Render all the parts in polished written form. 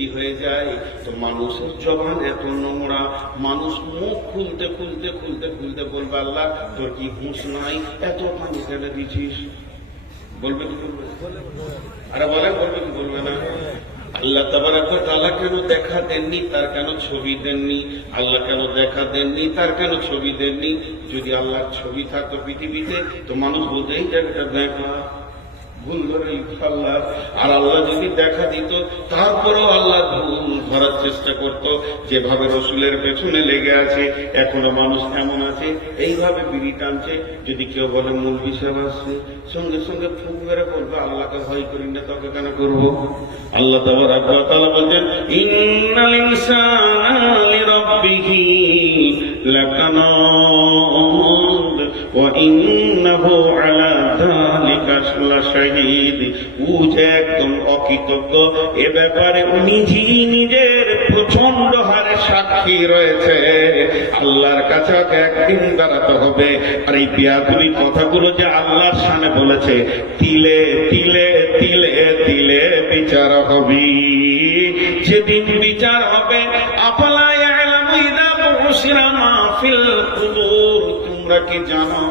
বেশি হয়ে যায় তো মানুষের জবান এত নোংরা, মানুষ মুখ খুলতে খুলতে খুলতে খুলতে বলবে আল্লাহ তোর কি হুঁশ নাই, এত পানি কেন দিছিস? বলবে কি বলবে? আরে বলে বলবে কি বলবে না? আল্লাহ তাবারক ওয়া তাআলা কেন দেখা দেননি, তার কেন ছবি দেননি? আল্লাহ কেন দেখা দেননি, তার কেন ছবি দেননি? যদি আল্লাহর ছবি থাকতো পৃথিবীতে তো মানুষ বলতে এই জায়গাটা দেখা ভুল ধরে আল্লাহ। আর আল্লাহ যদি দেখা দিত তারপরেও আল্লাহ ভুল ধরার চেষ্টা করত। যেভাবে রসুলের পেছনে লেগে আছে এখনো মানুষ এমন আছে এইভাবে বিড়ি টানছে, যদি কেউ বলে মৌলভী সাহেব আসছে সঙ্গে সঙ্গে ফুক মেরে বলবে আল্লাহকে ভয় করি না, তোকে কেন করবো? আল্লাহ তাবারক ওয়া তাআলা বলেন ইন্নাল ইনসানা লিরাব্বিহি লাকানুদ ওয়া ইন্নাহু আলা যালিকা লাশাহীদ। ও যে একদম অকৃতজ্ঞ, এ ব্যাপারে নিজের প্রচন্ড হারে সাক্ষী রয়েছে। আল্লাহর কাছে একদিন দাঁড়াতে হবে। আর এই বিয়াদুরি কথাগুলো যে আল্লাহর সামনে বলেছে, তিলে তিলে তিলে তিলে বিচার হবে। যেদিন বিচার হবে আফালা ইয়ালামু ইযা বুশিরা মা ফিল কুবুর, তোমরা কি জানো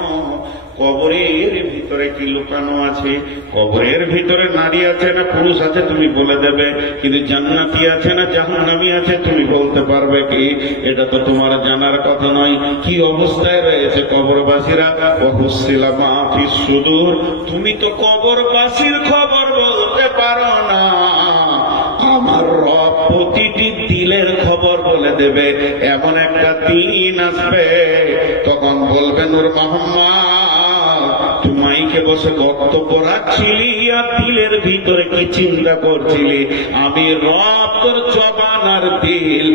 কবরের ভিতরে কি লুকানো আছে? কবরের ভিতরে নারী আছে না পুরুষ আছে তুমি বলে দেবে, কিন্তু জান্নাতি আছে না জাহান্নামী আছে তুমি বলতে পারবে কি? এটা তো তোমার জানার কথা নয়। কি অবস্থায় রয়েছে কবরবাসীরা? ওয়াহুসিলা মা ফিস সুদূর, তুমি তো কবরবাসীর খবর বলতে পারো না। আমার রব প্রতিটি দিলের খবর বলে দেবে। এমন একটা দিন আসবে তখন বলবে নূর মোহাম্মদ মাইকে বসে বক্তব্য রাখছিলি আর দিলের ভিতরে কি চিন্তা করছিলি? আমি রব তোর জবান আর দিল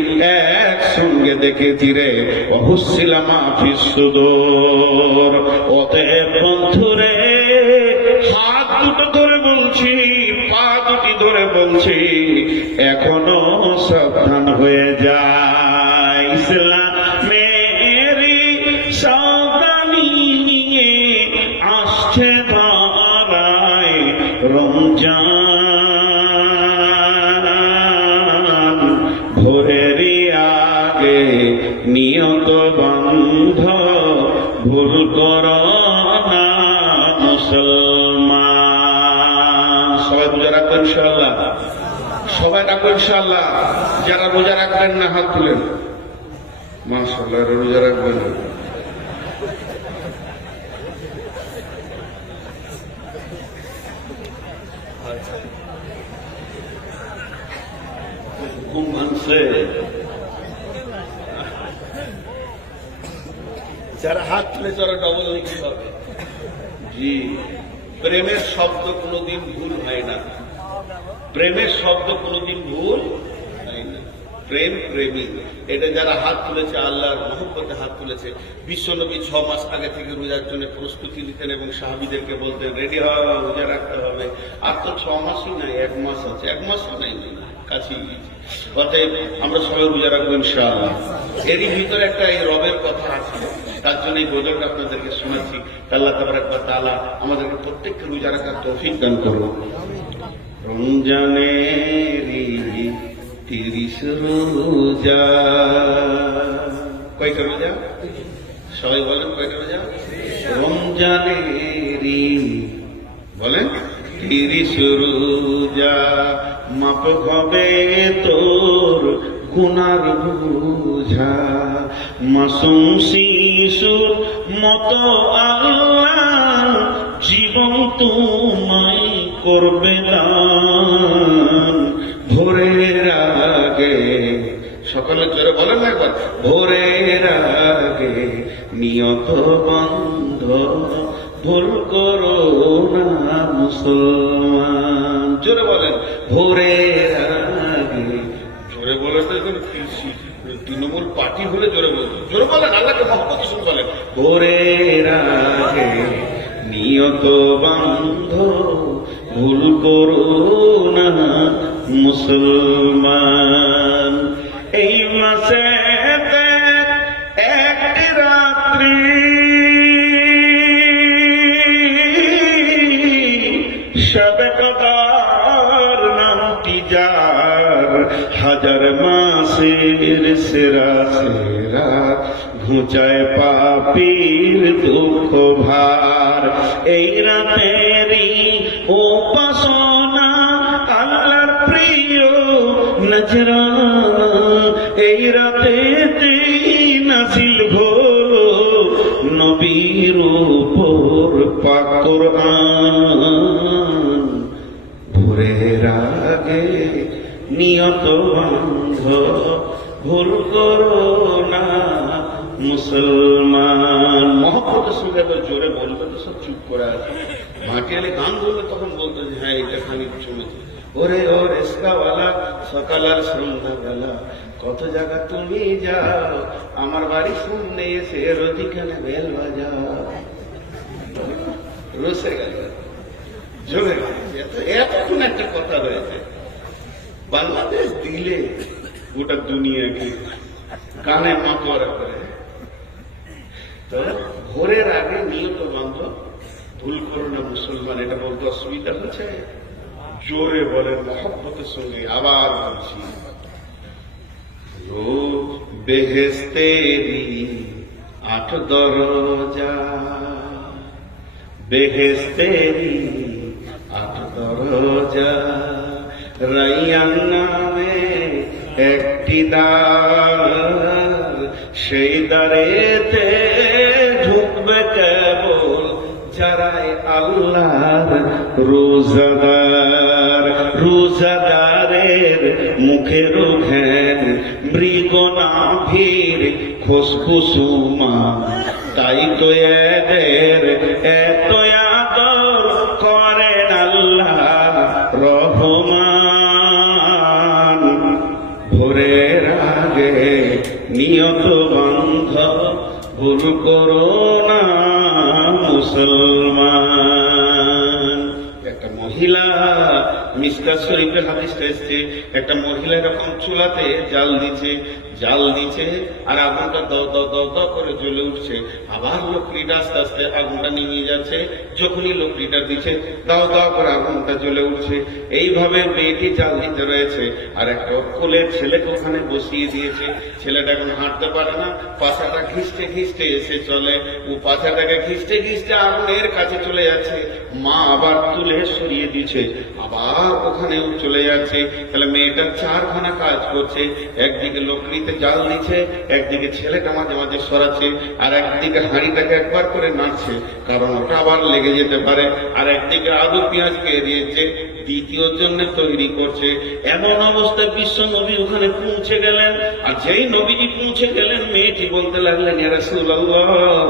একসঙ্গে দেখেছি রে। ওয়াহুসিলা মা ফিস সুদূর। অতএব বন্ধুরে হাত দুটো ধরে বলছি, পা দুটি ধরে বলছি, এখনো সাবধান হয়ে যায়। ইসলামেরই সাবধানী নিয়ে আসছে ধরায় রমজান। ভোরেরই আগে নিয়ত বন্ধ, ভুল করো না মুসলমান। সবাই রোজা রাখবেন ইনশাআল্লাহ, সবাই রাখবেন ইনশাআল্লাহ। যারা রোজা রাখবেন না হাত তুলেন। মাশাআল্লাহ, রোজা রাখবেন। ঘুম ভাঙছে। যারা হাত তুলে যারা ডবল লিখতে পারবে। জি, প্রেমের শব্দ কোনোদিন ভুল হয় না। প্রেমের শব্দ কোনোদিন ভুল হয় না। প্রেম প্রেমী, এটা যারা হাত তুলেছে আল্লাহর মহব্বতে হাত তুলেছে। বিশ্বনবী 6 মাস আগে থেকে রোজার জন্য প্রস্তুতি নিতেন এবং সাহাবীদেরকে বলতেন রেডি হও, রোজা রাখতে হবে। আর তো 6 মাসই নাই, 1 মাস আছে। 1 মাসও নাই, কাছেই গিয়েছি। অতএব আমরা সবাই রোজা রাখবো ইনশাআল্লাহ। এরই ভিতরে একটা এই রবের কথা আছে, তার জন্য এই গজলটা আপনাদেরকে শোনাচ্ছি। আল্লাহ তাবারক ওয়া তাআলা আমাদেরকে প্রত্যেককে রোজা রাখার তৌফিক দান করুন। রমজানেরই 30 রোজা। কয়টা রোজা? সবাই বলেন কয়টা রোজা? রমজানেরই বলেন 30 রোজা। মাপ হবে তোর গুনার বোঝা। মাসুম শিশুর মতো আল্লাহ জীবন তোমায় করবে দান। ভোরের আগে, সকলে জোরে বলেন না একবার, ভোরের আগে নিয়ত বন্ধ, ভুল করো না মুসলমান। জোরে বলেন, ভোরের আগে। জোরে বলে তো এখন তৃণমূল পার্টি হলে জোরে বলে, জোরে বলেন, আল্লাহকে মহব্বত শুনে বলেন। ভোরের আগে নিয়ত বন্ধ, ভুল করো না মুসলমান। এই মাসে একটি রাত্রি শবে কদর নামটি যার, হাজার মাসের সেরা সেরা ঘুচায় পাপীর দুঃখ ভার। এই রাতেরই উপাসনা আল্লাহর প্রিয় নজরানা, এই রাতেতেই নাজিল হলো নবীর উপর পাক কোরআন। ভোরের আগে নিয়ত বান্ধ ভুল করো না মুসলমান। মহব্বতের সঙ্গে এবার জোরে বলবে তো সব চুপ করে আছে। ভাটিয়ালি গান বলবে তখন বলতো যে হ্যাঁ এটা খালি শুনেছি। ওরে ও রেস্কাওয়ালা সকাল আর সন্ধ্যাবেলা কত জায়গা তুমি যাও, আমার বাড়ি সামনে এসে রতিখানে বেল বাজাও। রসে গেল জোরে এতক্ষণ একটা কথা হয়েছে। বাংলাদেশ দিলে গোটা দুনিয়াকে কানে মাতোয়ারা করে। তো ভোরের আগে নিয়ত বান্ধ ভুল করো না মুসলমান, এটা বলতে অসুবিধা হচ্ছে? জোরে বলেন মহব্বতের সঙ্গে আবার বলছি। বেহেস্তেরি 8 দরজা, বেহেস্তেরি 8 দরজা, রাইয়ান নামে একটি দ্বার, সেই দ্বারেতে ঢুকবে কেবল যারাই আল্লাহর রোজাদার। রোজাদারের মুখের ঘ্যান মৃগ নাভির খুশবুসুমা, তাই তো এদের এত আদর করেন আল্লাহ রহমান। ভোরের আগে নিয়ত বান্ধ ভুল করো না মুসলমান। একটা মহিলা মিশকাত শরীফের হাদিসটা এসছে, একটা মহিলা এরকম চুলাতে জাল দিচ্ছে আর আগুনটা দ করে জ্বলে উঠছে। আবার লকড়িটা আস্তে আস্তে আগুনটা নিয়ে যাচ্ছে, যখনই লকড়িটা দিচ্ছে দাও করে আগুনটা জ্বলে উঠছে। এইভাবে মেয়েটি জাল দিতে রয়েছে আর একটা কোলের ছেলেকে ওখানে বসিয়ে দিয়েছে। ছেলেটা এখন হাঁটতে পারে না, পাছাটা ঘিসতে এসে চলে, ও পাছাটাকে ঘিসতে আগুনের কাছে চলে যাচ্ছে। মা আবার তুলে সরিয়ে দিচ্ছে, আবার ওখানেও চলে যাচ্ছে। তাহলে মেয়েটা 4খানা কাজ করছে, একদিকে লকড়িতে জাল দিচ্ছে, একদিকে ছেলেটা মাঝে মাঝে সরাচ্ছে, আর একদিকে হাঁড়িটাকে একবার করে নাড়ছে কারণ ওটা আবার লেগে যেতে পারে, আর একদিকে আলু পেঁয়াজকে দিয়েছে দ্বিতীয় জন্য তৈরি করছে। এমন অবস্থায় বিশ্ব নবী ওখানে পৌঁছে গেলেন। আর যেই নবীজি পৌঁছে গেলেন মেয়েটি বলতে লাগলেন, ইয়া রাসূলুল্লাহ,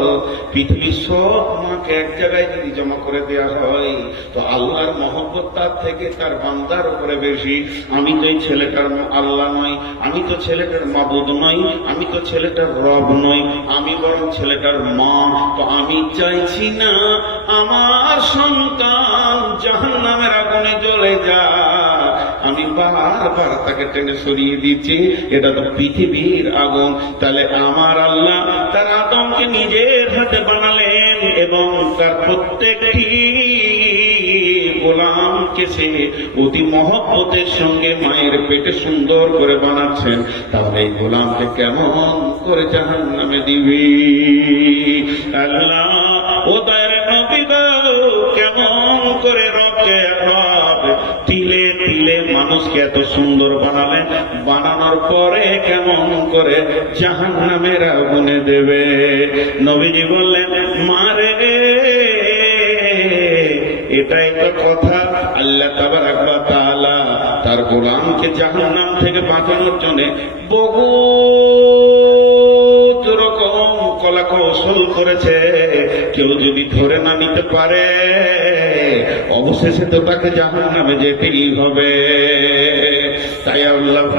পৃথিবীর সব মাকে এক জায়গায় যদি জমা করে দেওয়া হয় তো আল্লাহর মহব্বত তার থেকে তার বান্দার উপরে বেশি। আমি তো এই ছেলেটার আল্লাহ নই, আমি তো ছেলেটার মাবুদ নই, আমি তো ছেলেটার রব নই, আমি বরং ছেলেটার মা। তো আমি চাইছি না আমার সন্তান জাহান্নামের আগুনে জ্বলে যায়। আমি বারবার তাকে টেনে সরিয়ে দিচ্ছি, এটা তো পৃথিবীর আগুন। তাহলে আমার আল্লাহ তার আদমকে নিজের হাতে বানালেন এবং তার প্রত্যেকটি গোলামকে সে অতি মহব্বতের সঙ্গে মায়ের পেটে সুন্দর করে বানাচ্ছেন। তাহলে এই গোলামকে কেমন করে জাহান্নামে দিবি? আল্লাহ ও তার নবী গো, কেমন করে রবকে রব তিলে তিলে মানুষকে এত সুন্দর বানালেন, বানানোর পরে কেমন করে জাহান্নামের আগুনে দেবে? নবীজি বললেন, মারে এটাই তো কথা। আল্লাহ তাবারাক ওয়া তাআলা তার গোলামকে জাহান্নাম থেকে বাঁচানোর জন্য বহুত রকম কলা কৌশল করেছে। কেউ যদি ধরে না নিতে পারে অবশেষে তো তাকে জাহান্নামে যেতেই হবে।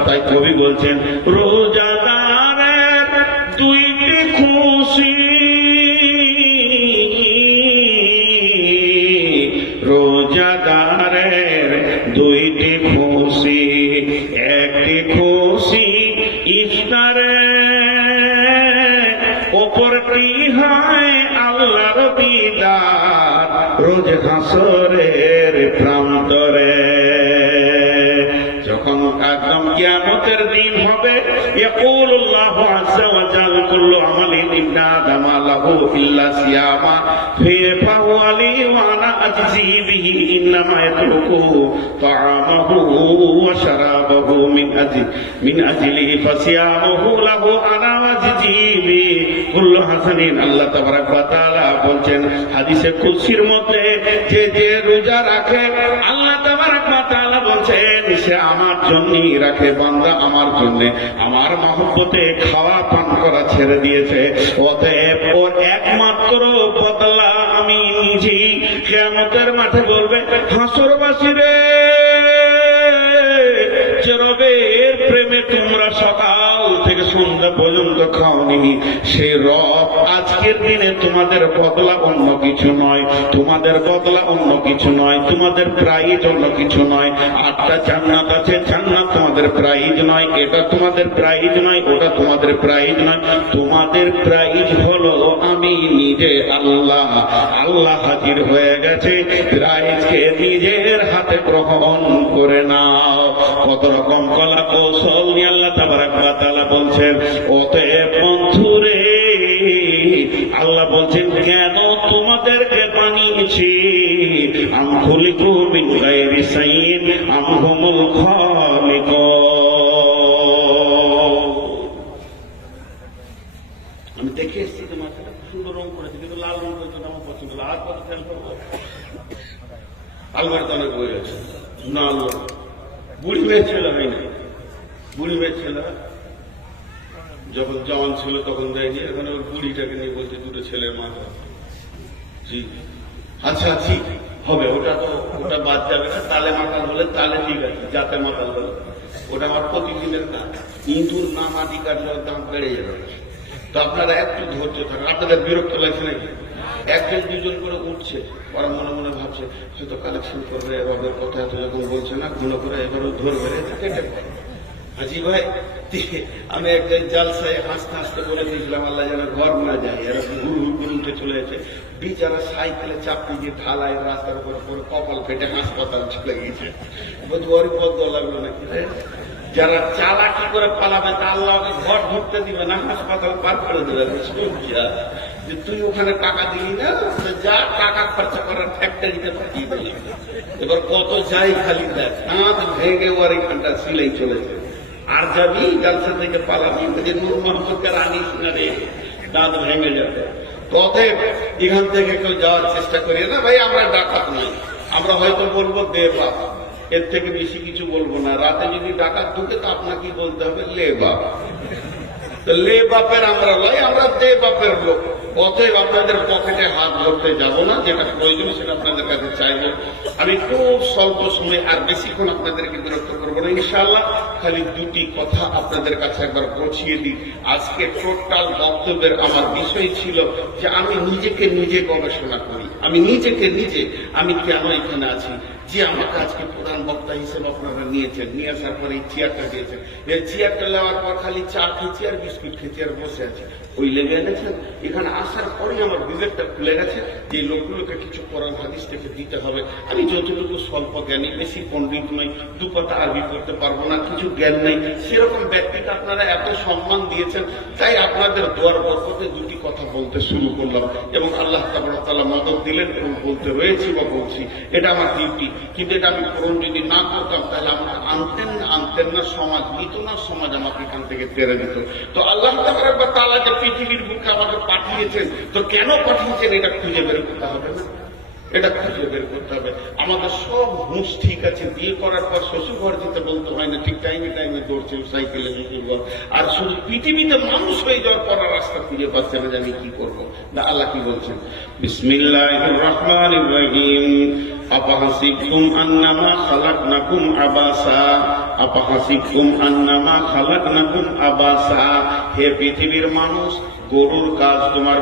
তাই কবি বলছেন, রোজাদারের 2টি খুশি, রোজাদারের 2টি খুশি, একটি খুশি ইফতারে, অপরটি হয় আল্লাহর দিদার রোজ হাসরের প্রান্তরে। যখন একদম কিয়ামতের দিন হবে ইয়াকুলুল্লাহু আযজা ওয়া জাল্লা কুল্লু আমালিন ইবনা আদামা লাহু ইল্লা সিয়ামা ফাহুয়া লি ওয়া আনা আজজি বিহি ইন্নামা ইয়াতরুকু তাআমাহু ওয়া শারাবাহু মিন আজলি ফাসিয়ামুহু লাহু আনা আজজি বিহি কুল্লু হাসানিন। আল্লাহ তাবারাক ওয়া তাআলা বলছেন হাদিসে কুদসির মধ্যে, যে রোজা রাখে আল্লাহ তাবারাক ওয়া তাআলা বলছেন সে আমার জন্যই রাখে। বান্দা আমার জন্য আমার মহব্বতে খাওয়া পান করা ছেড়ে দিয়েছে, অতএব ওর একমাত্র বদলা আমি নিজেই। কিয়ামতের মাঠে বলবে হাসরবাসী রে, যে রবের প্রেমে তোমরা সকাল থেকে সন্ধ্যা পর্যন্ত খাওনি, সেই রব আজকের দিনে তোমাদের বদলা অন্য কিছু নয়, তোমাদের বদলা অন্য কিছু নয়, তোমাদের প্রাইজ অন্য কিছু নয়। 8টা জান্নাত আছে, জান্নাত তোমাদের প্রাইজ নয়, এটা তোমাদের প্রাইজ নয়, ওটা তোমাদের প্রাইজ নয়। তোমাদের প্রাইজ হলো আমি নিজে আল্লাহ। আল্লাহ হাজির হয়ে গেছে, প্রাইজকে নিজের হাতে গ্রহণ করে নাও। কত রকম কলা কৌশল নিয়ে আল্লাহ তাবারাক ওয়া তাআলা বলছেন। অতএব বন্ধুরে, আল্লাহ বলছেন কেন তোমাদেরকে বানিয়েছি, আম খুলিকু মিন গায়রি শাইইন আম হুমুল খালিকুন। আমি দেখে এসেছি তোমাকে সুন্দর রং করেছি, কিন্তু লাল রং করেছে আমার পছন্দ। আর কত খেয়াল করবো, আলমারিতে অনেক বই আছে না, বুড়ি মেয়ে ছেলে হয়নি, বুড়ি মেয়ে ছেলে যখন জওয়ান ছিল তখন দেয়নি, এখানে ওর বুড়িটাকে নিয়ে বলছে দুটো ছেলের মা। জি আচ্ছা ঠিক হবে, ওটা বাদ যাবে না। তালে মাতাল হলে তালে ঠিক আছে, যাতে মাতাল হলে ওটা আমার প্রতিদিনের কাজ। ইঁদুর না মাটি কাটলে দাম বেড়ে যাবে। তো আপনারা একটু ধৈর্য থাকেন। আপনাদের বিরক্ত লাগছে নাকি? 1-2 করে উঠছে, ওরা মনে মনে ভাবছে হয়তো কালেকশন করবে, এভাবে কথা এত যখন বলছে না গুলো করে এভাবে ধরবে। হাজি ভাই, আমি একজন জালসায় হাসতে হাসতে বলে দিয়েছিলাম আল্লাহ যেন ঘর না যায়, এরা ঘুরু ঘুরু উঠে চলে যাচ্ছে। বিচারা সাইকেলে চাপি দিয়ে ঢালাই রাস্তার উপর পরে কপাল ফেটে হাসপাতাল চলে গিয়েছে। ওরই বদ্ধ লাগলো নাকি? যারা চালাকি করে পালাবে তা আল্লাহ ঘর ঢুকতে দিবে না, হাসপাতাল পার করে দেবে। যে তুই ওখানে টাকা দিলি না, যা টাকা খরচা করার ফ্যাক্টরিতে পাঠিয়ে দিলি। এবার কত যাই খালি দেখ, হাত ভেঙে ওর এখানটা সিলাই চলেছে। আর যাবি জালসা থেকে পালাবি, যে নূর মোহাম্মদকে আনিস না রে, দাঁত ভেঙে যাবে। অতএব এখান থেকে কেউ যাওয়ার চেষ্টা করি না ভাই। আমরা ডাকাত নই, আমরা হয়তো বলবো দে বাপ, এর থেকে বেশি কিছু বলবো না। রাতে যদি ডাকাত ঢুকে তো আপনাকে বলতে হবে লে বাপ। লে বাপের আমরা লয়, আমরা দে বাপের লোক। অতএব আপনাদের পকেটে হাত ধরতে যাব না, যেটা প্রয়োজন সেটা আপনাদের কাছে চাইব। আমি খুব স্বল্প সময় আর বেশিক্ষণ আপনাদেরকে বিরক্ত করবো না ইনশাআল্লাহ। খালি 2টি কথা আপনাদের কাছে একবার পৌঁছিয়ে দিই। আজকে টোটাল বক্তব্যের আমার বিষয় ছিল যে আমি নিজেকে নিজে গবেষণা করি, আমি নিজেকে নিজে, আমি কেন এখানে আছি। যে আমাকে আজকে প্রধান বক্তা হিসেবে আপনারা নিয়েছেন, নিয়ে আসার পরে এই চেয়ারটা দিয়েছেন, এই চেয়ারটা নেওয়ার পর খালি চা খেয়েছি আর বিস্কুট খেয়েছি আর বসে আছে, ওই লেগে এনেছেন। এখানে আসার পরেই আমার বিবেকটা খুলে গেছে যে লোকগুলোকে কিছু কোরআন হাদিস থেকে দিতে হবে। আমি যতটুকু স্বল্প জ্ঞানী, বেশি পণ্ডিত নই, 2 কথা আরবি করতে পারবো না, কিছু জ্ঞান নেই, সেরকম ব্যক্তিকে আপনারা এত সম্মান দিয়েছেন, তাই আপনাদের দোয়ার বরকতে 2টি কথা বলতে শুরু করলাম এবং আল্লাহ তাআলা মদদ দিলেন এবং বলতে রয়েছি বা বলছি। এটা আমার ডিউটি। কিন্তু এটা আমি পূরণ যদি না করতাম তাহলে আমাকে আনতেন না সমাজ, নিত না সমাজ, আমাকে এখান থেকে তেড়ে দিত। তো আল্লাহ তাআলা যে পৃথিবীর বুকে আমাকে পাঠিয়েছেন, তো কেন পাঠিয়েছেন এটা খুঁজে বের করতে হবে না, এটা খুঁজে বের করতে হবে। আমাদের সব হুঁশ ঠিক আছে, বিয়ে করার পর শ্বশুর ঘর যেতে বলতে হয় না, ঠিক টাইমে টাইমে দৌড়ছে সাইকেলে শ্বশুর ঘর। আর শুধু পৃথিবীতে মানুষ হয়ে যাওয়ার পর রাস্তা খুঁজে পাচ্ছে না যে আমি কি করবো। না, আল্লাহ কি বলছেন? বিসমিল্লাহির রাহমানির রহিম। আপাহাসিবতুম আন্নামা খালাকনাকুম আবাসা, আপাহাসিবতুম আন্নামা খালাকনাকুম আবাসা। হে পৃথিবীর মানুষ, গরুর কাজ তোমার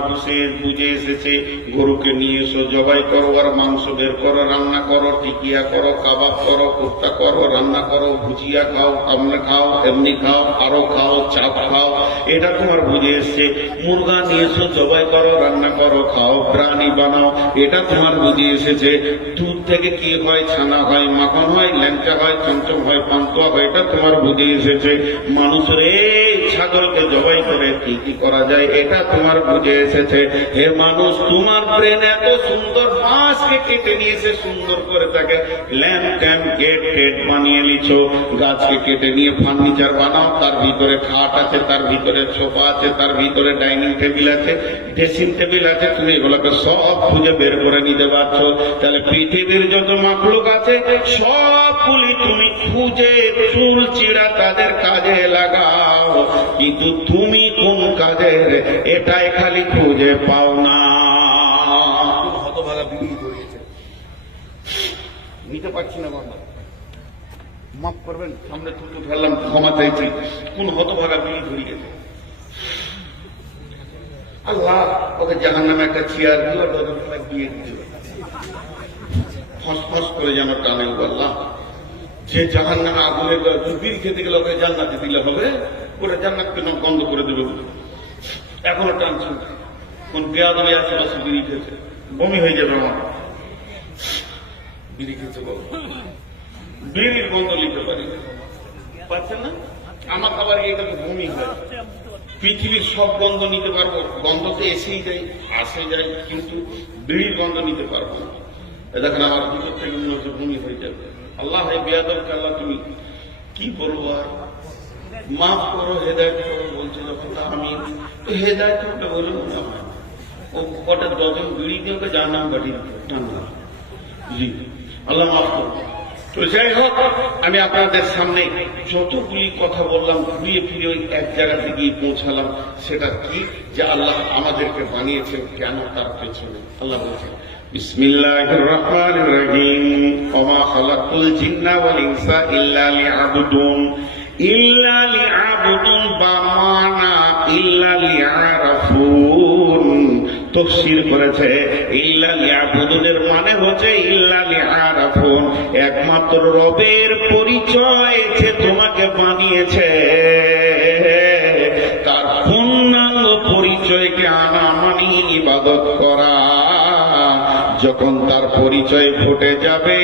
বুঝে এসেছে, গরুকে নিয়ে এসো, জবাই করো, আর মাংস বের করো, রান্না করো, টিকিয়া করো, কাবাব করো, কোফতা করো, রান্না করো, ভুজিয়া খাও, আমনে খাও, এমনি খাও, আরো খাও, চাপ খাও, এটা তোমার বুঝে এসছে। মুরগা নিয়ে এসো, জবাই করো, রান্না করো, খাও, প্রাণী বানাও, এটা তোমার বুঝে এসেছে। দুধ থেকে কি হয়, ছানা হয়, মাখন হয়, ল্যাংচা হয়, চমচম হয়, পান্তুয়া হয়, এটা তোমার বুঝে এসেছে। মানুষের এই ছাগলকে জবাই করে কি কি করা যায়, এটা তোমার বুঝে এসেছে। হে মানুষ, তোমার ব্রেন এত সুন্দর, বাঁশকে কেটে নিয়েছে সুন্দর করে, তাকে ল্যাম্প ট্যাম্প গেট টেট বানিয়ে নিছো। গাছকে কেটে নিয়ে ফার্নিচার বানাও, তার ভিতরে খাট আছে, তার ভিতরে সোফা আছে, তার ভিতরে ডাইনিং টেবিল আছে, ড্রেসিং টেবিল আছে, তুমি এগুলোকে সব খুঁজে বের করে নিতে পারছো। তাহলে পৃথিবীর যত মাখলুক আছে সবগুলি তুমি খুঁজে চুল চিড়া তাদের কাজে লাগাও, কিন্তু তুমি কোন কাজের এটাই খালি খুঁজে পাও না। হতভাগা বিক্রি করিয়েছে, নিতে পারছি না বাবা, মাফ করবেন, সামনে থুতু ফেললাম, ক্ষমা চাইছি। কোন হতভাগা বিড়ি ধরিয়েছে, আল্লাহ ওকে জাহান্নামে একটা চেয়ার দিল, দরজা দিয়ে দিল, ফসফস করে যেন টানে। আল্লাহ, যে জাহান্নামে আগুনের বিড়ি খেতে গেলে ওকে জান্নাতে দিলে হবে, ওরা জান্নাত কেন বন্ধ করে দেবে, এখনো টানছে। কোন বেয়াদবি আশেপাশে বিড়ি খেয়েছে, বমি হয়ে যাবে আমার। বিড়ি খেতে বলো, বিড়ির গন্ধ নিতে পারি পারছেন না, আমার খাবার এটা তো বমি হয়। পৃথিবীর সব গন্ধ নিতে পারবো, গন্ধ তো এসেই যায়, আসে যায়, কিন্তু বিড়ির গন্ধ নিতে পারবো না। দেখেন আমার ভিতর থেকে মনে হচ্ছে বমি হয়ে যাবে। আল্লাহ, হে বেয়াদবকে আল্লাহ তুমি কি বলবো, আর মাফ করো, হেদায়ত করো বলছে যখন, আমি হেদায়ত করতে বলে মনে হয় ও কটা ডজন বিড়ি দিয়ে ওকে যার নাম পাঠিয়ে টানলাম। জি, আল্লাহ মাফ করো। তো যাই হোক, আমি আপনাদের সামনে যতগুলি কথা বললাম ঘুরিয়ে ফিরে ওই এক জায়গাতে গিয়ে পৌঁছালাম। সেটা কি, যে আল্লাহ আমাদেরকে বানিয়েছেন কেন, তার পেছনে আল্লাহ বলছেন বিসমিল্লাহির রহমানির রহিম, ওমা খালাকুল জিন্না ওয়াল ইনসা ইল্লা লিয়াবুদুন। ইল্লা লিয়াবুদুন বামানা ইল্লা লিয়ারাফুন। তাফসীর করেছে ইল্লা লিয়াবুদুনের মানে হচ্ছে ইল্লা লিয়ারাফুন, একমাত্র রবের পরিচয় যে তোমাকে বানিয়েছে, তার পূর্ণাঙ্গ পরিচয়কে আনা মানে ইবাদত করা। যখন তার পরিচয় ফুটে যাবে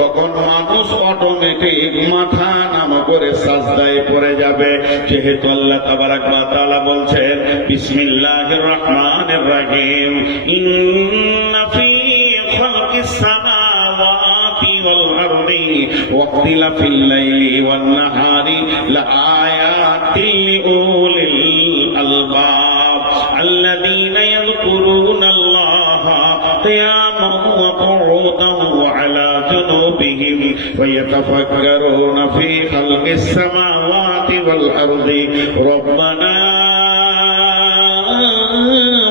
তখন মানুষ অটোমেটিক মাথা নামা করে সাজদায় পড়ে যাবে। যেহেতু আল্লাহ তাবারাক ওয়া তাআলা বলছেন বিসমিল্লাহির রহমানির রহিম, ইন্না ফী খালকিস সামাওয়াতি ওয়াল আরদি ওয়া ইখতিলাফিল লাইলি ওয়ান নাহারি লাআয়াতিন লিউলিল আলবাব আল্লাযীনা ইয়াযকুরুনাল্লাহা قياما وقعودا وعلى جنوبهم ويتفكرون في خلق السماوات والأرض ربنا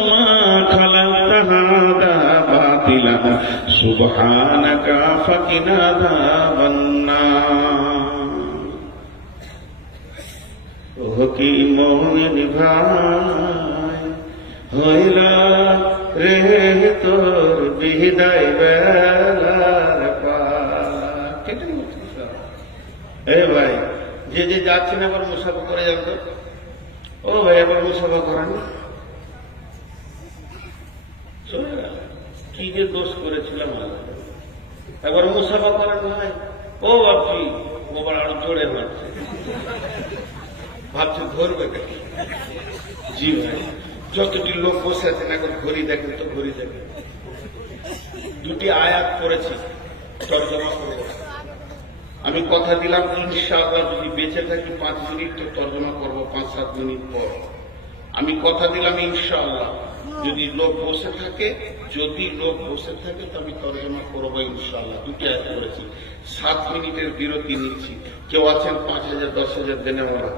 ما خلقت هذا باطلا سبحانك فقنا عذاب النار। কি মোহন ভাই হইলা রে তোর বিদায় বেলার পালা। এ ভাই, যে যে যাচ্ছেন আবার মুসাফা করে যান তো। ও ভাই, আবার মুসাফা করেন, কি যে দোষ করেছিলাম একবার মুসাফা করেন ভাই। ও ভাবছি মোবাইল আরো জোরে মারছে, ভাবছে ধরবে। জি ভাই, যতটি লোক বসে আছেন এখন ঘড়ি দেখেন তো, ঘড়ি দেখেন। দুটি আয়াত করেছি, তর্জমা করব। আমি কথা দিলাম ইনশাআল্লাহ যদি বেঁচে থাকি 5 মিনিট তো তর্জমা করব 5-7 মিনিট পর। আমি কথা দিলাম ইনশাআল্লাহ যদি লোক বসে থাকে তো আমি তর্জমা করবো ইনশাআল্লাহ। দুটি আয়াত করেছি, 7 মিনিটের বিরতি নিচ্ছি। কেউ আছেন 5,000 10,000 দেনে ওরা,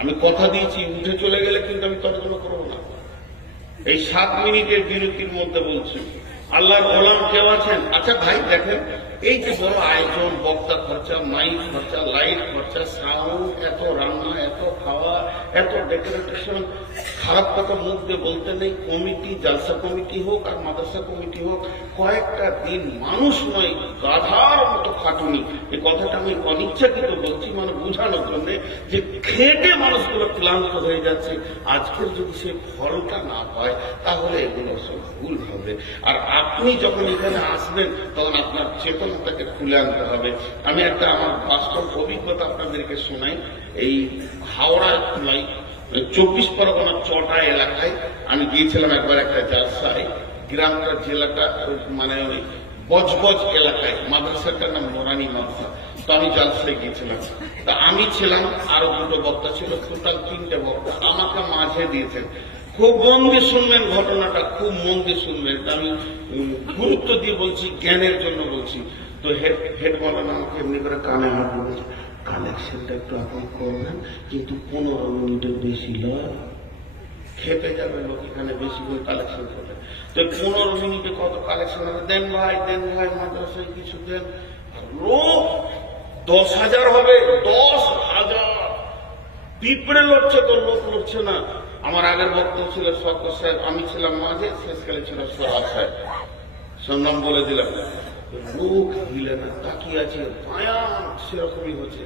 আমি কথা দিয়েছি, উঠে চলে গেলে কিন্তু আমি তর্জমা করবো না। এই 7 মিনিটের বিরতির মধ্যে বলছি, আল্লাহর গোলাম কেউ আছেন? আচ্ছা ভাই দেখেন, এই যে বড় আয়োজন, বক্তা খরচা, মাইক খরচা, লাইট খরচা, সাউন্ড, এত রান্না, এত খাওয়া, এত ডেকোরেশন, খারাপ কথা মুখ দিয়ে বলতে নেই। কমিটি, জালসা কমিটি হোক আর মাদ্রাসা কমিটি হোক, কয়েকটা দিন মানুষ নয় গাধার মতো খাটুনি। এই কথাটা আমি অনিচ্ছাকৃত বলছি, মানে বোঝানোর জন্য যে খেটে মানুষগুলো ক্লান্ত হয়ে যাচ্ছে। আজকের যদি সে ফলটা না পায় তাহলে এগুলো সব ভুল হবে। আর আপনি যখন এখানে আসবেন তখন আপনার চেতনাটাকে খুলে আনতে হবে। আমি একটা আমার বাস্তব অভিজ্ঞতা আপনাদেরকে শোনাই। এই হাওড়া 24 পরগনার চটা এলাকায় আমি গিয়েছিলাম একবার একটা জালসায়। গ্রামটা, জেলাটা মানে ওই বজবজ এলাকায়, মাদ্রাসাটার নাম নোরানি মাদ্রাসা। তো আমি জালসায় গিয়েছিলাম। তা আমি ছিলাম, আরো দুটো বক্তা ছিল, টোটাল 3টে বক্তা আমাকে মাঝে দিয়েছেন। খুব মন দিয়ে শুনবেন ঘটনাটা, খুব মন দিয়ে শুনবেন। আমি গুরুত্ব দিয়ে বলছি, জ্ঞানের জন্য বলছি। তো হেড মৌলানা আমাকে এমনি করে কানে হাত বলছে, কালেকশনটা একটু আপনি করবেন, কিন্তু 15 মিনিটের বেশি নয়, খেতে যাবে লোক এখানে বেশি করে কালেকশন করবে। তো 15 মিনিটে কত কালেকশন হবে? দেন ভাই, দেন ভাই, মাদ্রাসায় কিছু দেন। লোক 10,000 হবে, 10,000। পিঁপড়ে লড়ছে তো, লোক লড়ছে না। আমার আগের বক্তব্য ছিল সরকার সাহেব, আমি ছিলাম মাঝে, শেষকালে ছিল সোহাগ সাহেব, সন্ধান বলে দিলাম। লোক হিলে না, তাকিয়ে আছে, ভয়ান সেরকমই হচ্ছে।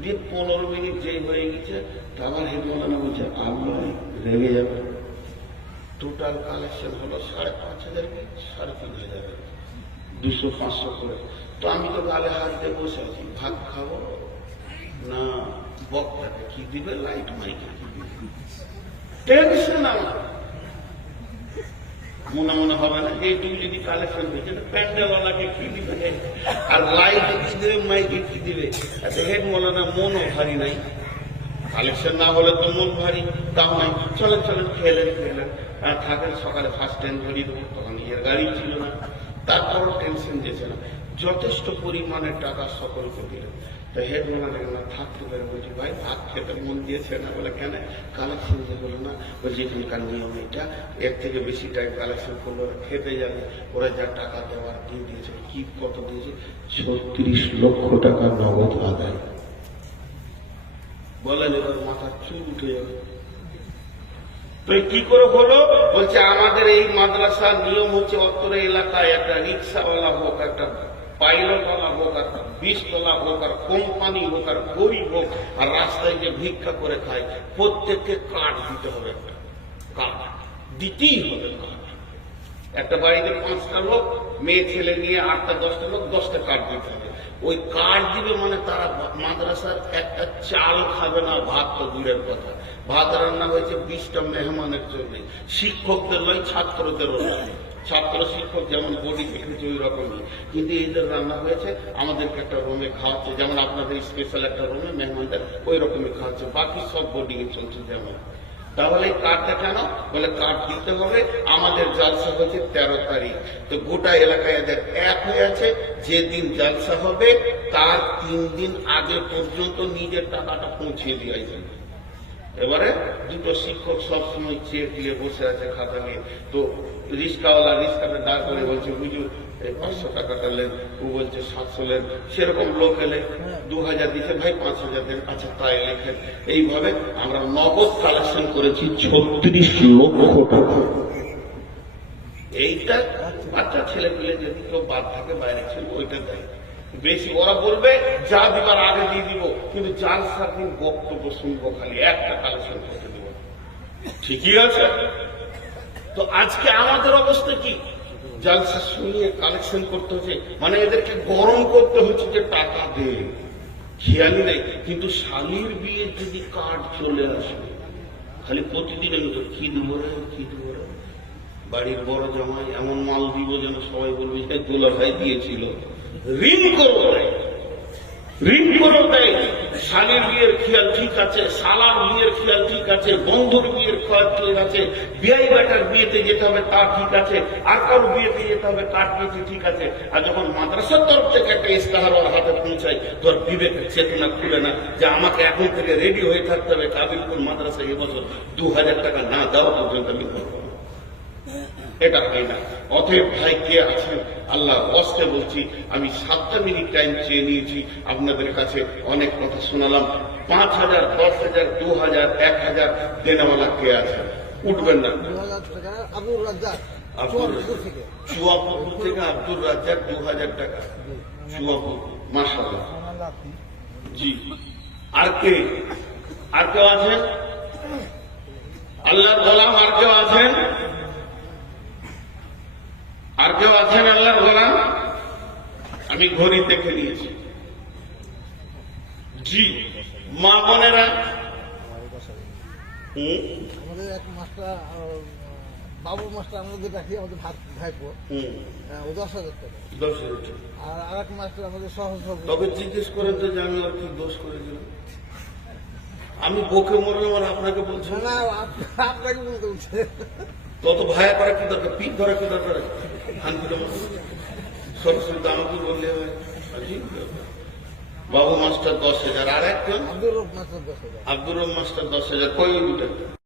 দিয়ে 15 মিনিট যেই হয়ে গেছে, আমার হেড মৌলানা বলছে আল্লাহ রেগে যাবে। টোটাল কালেকশন হলো 5,500, 3,500, 200-500 করে। তো আমি তো গালে হাত দিয়ে বসে আছি, ভাত খাবো না বক্তাকে কি দিবে, লাইট মাইকে কি দিবে, টেনশন আমার। মনে মনে হবে না এইটুকু যদি কালেকশন হয়েছে, প্যান্ডেলওয়ালাকে কি দিবে, আর লাইটে কি দিবে, মাইকে কি দিবে। আচ্ছা, হেড মৌলানা মনও ভারী নাই, কালেকশন না হলে তো মন ভারী। তাও নাই, চলেন চলেন, খেলেন খেলেন আর থাকেন, সকালে ফার্স্ট ট্রেন ধরিয়ে দেবো। তখন নিজের গাড়ি ছিল না, তারপরও টেনশন যেছে না, যথেষ্ট পরিমাণের টাকা সকলকে দিলেন। তো হেড মৌলানা থাকতে পারে, বলছি ভাই ভাত খেতে মন দিয়েছে না? বলে কেন? কালেকশন যে হলো না। বলছি এখানকার নিয়ম এটা, এর থেকে বেশি টাইম কালেকশন করলে ওরা খেতে যাবে, ওরা যা টাকা দেওয়ার দিয়ে দিয়েছে। কি কত দিয়েছে? 36 লক্ষ টাকা নগদ আদায়। বলেন এবার মাথার চুল উঠে যাবে। তো কি করে হলো? বলছে আমাদের এই মাদ্রাসার নিয়ম হচ্ছে, অত্তরে এলাকায় একটা রিক্সাওয়ালা হোক, একটা পাইলটওয়ালা হোক, আর 20 তলা হোক, আর কোম্পানি হোক, আর গরিব হোক, আর রাস্তায় যে ভিক্ষা করে খায়, প্রত্যেককে কার্ড দিতে হবে। একটা কার্ড দিতেই হবে। কার্ড একটা বাড়িতে 5টা লোক, মেয়ে ছেলে নিয়ে 8টা 10টা লোক, 10টা কার্ড দিতে হবে। ওই কার্ড দিবে মানে তারা মাদ্রাসার একটা চাল খাবে না, ভাত তো দূরের কথা। ভাত রান্না হয়েছে 20টা মেহমানের জন্য, শিক্ষকদের নয়, ছাত্রদেরও নয়। ছাত্র শিক্ষক যেমন বডি দেখেছে ওই রকমই, কিন্তু এদের রান্না হয়েছে আমাদেরকে একটা রুমে খাওয়াচ্ছে, যেমন আপনাদের স্পেশাল একটা রুমে মেহমানদের ওই রকমই খাওয়াচ্ছে। বাকি সব বোর্ডিং এ চলছে যেমন। তাহলে কার্ডটা কেন? বলে কার্ড দিতে হবে। আমাদের জালসা হচ্ছে 13 তারিখ। তো গোটা এলাকায় এদের এক হয়ে আছে, যেদিন জালসা হবে তার 3 দিন আগে পর্যন্ত নিজের টাকাটা পৌঁছিয়ে দেওয়া যাবে। এবারে দুটো শিক্ষক সবসময় চেক দিয়ে বসে আছে খাতা নিয়ে। তো রিক্সাওয়ালা রিক্সাটা দাঁড় করে বলছে, হুজুর এই 500 টাকাটা নেন। ও বলছে 700 নেন। সেরকম লোক এলে 2000 দিচ্ছে, ভাই 5000 দেন। আচ্ছা তাই লেখেন। এইভাবে আমরা নগদ কালেকশন করেছি 36 লক্ষ টাকা। এইটা বাচ্চা ছেলে পেলে যদি কেউ বাদ থাকে, বাইরে ছিল ওইটা দেয় বেশি। ওরা বলবে যা দিবার আগে দিয়ে দিব, কিন্তু জালসার দিন বক্তব্য শুনবো, খালি একটা কালেকশন করতে দেব। ঠিকই আছে। তো আজকে আমাদের অবস্থা কি? জালসা শুনিয়ে কালেকশন করতে হচ্ছে, মানে এদেরকে গরম করতে হচ্ছে যে টাকা দে, খেয়ালই নেই। কিন্তু শালির বিয়ে যদি কার্ড চলে আসবে, খালি প্রতিদিনের মতো কি দেবো রে, কি দেবো রে, বাড়ির বড় জামাই এমন মাল দিব যেন সবাই বলবে যে দোলা ভাই দিয়েছিল। ঋণ করো দেয়, ঋণ করো দেয়। শালির বিয়ের খেয়াল ঠিক আছে, শালার বিয়ের খেয়াল ঠিক আছে, বন্ধুর বিয়ের খেয়াল ঠিক আছে, বিয়াই বেটার বিয়েতে যেতে হবে তা ঠিক আছে, আর কারো বিয়েতে যেতে হবে তার বিয়েতে ঠিক আছে। আর যখন মাদ্রাসার তরফ থেকে একটা ইস্তাহার ওর হাতে পৌঁছায়, তোর বিবেকের চেতনা খুলে না যে আমাকে এখন থেকে রেডি হয়ে থাকতে হবে, কাবিলপুর মাদ্রাসায় এবছর 2000 টাকা না দেওয়া পর্যন্ত আমি করবো। এটা হয় না। অতএব ভাই কে আছেন আল্লাহ ওয়াস্তে বলছি, আমি 7টা মিনিট টাইম চেয়ে নিয়েছি আপনাদের কাছে, অনেক কথা শোনালাম। 5,000, 10,000, 2,000, 1,000 দেনাওয়ালা কে আছে? উঠবেন না। 2,000 টাকা আব্দুর রাজ্জাক চুয়াপুকুর থেকে। চুয়াপুকুর থেকে আব্দুর রাজ্জাক 2,000 টাকা। চুয়াপুকুর, মাশাআল্লাহ। জি, আর কে? আর কেউ আছেন? আল্লাহর গোলাম আর কেউ আছেন? আর কেউ আছেন আল্লাহর গোলাম? আমি ঘড়ি দেখে নিয়েছি। জি, মা বোনেরা। আমাদের এক মাস্টার বাবুর মাস্টার আমাদের ডাকি, আমাদের ভাইপো, ও 10,000 টাকা। 10,000 টাকা। আর আরেক মাস্টার আমাদের সহজ তবে জিজ্ঞেস করেন তো যে আমি আর কি দোষ করেছিলাম? আমি বকে মরলাম আর আপনাকে বলছি না, আপনাকে বলতে বলছে। তত ভায়া করা কি দরকার? পিঠ ধরা কি দরকার? হানপিটা সরস্বতী তো আমাকে বললে হয়। বাবু মাস্টার 10,000, আর একজন আব্দুর রব মাস্টার 10,000। আব্দুর রব মাস্টার 10,000। কই দুটা?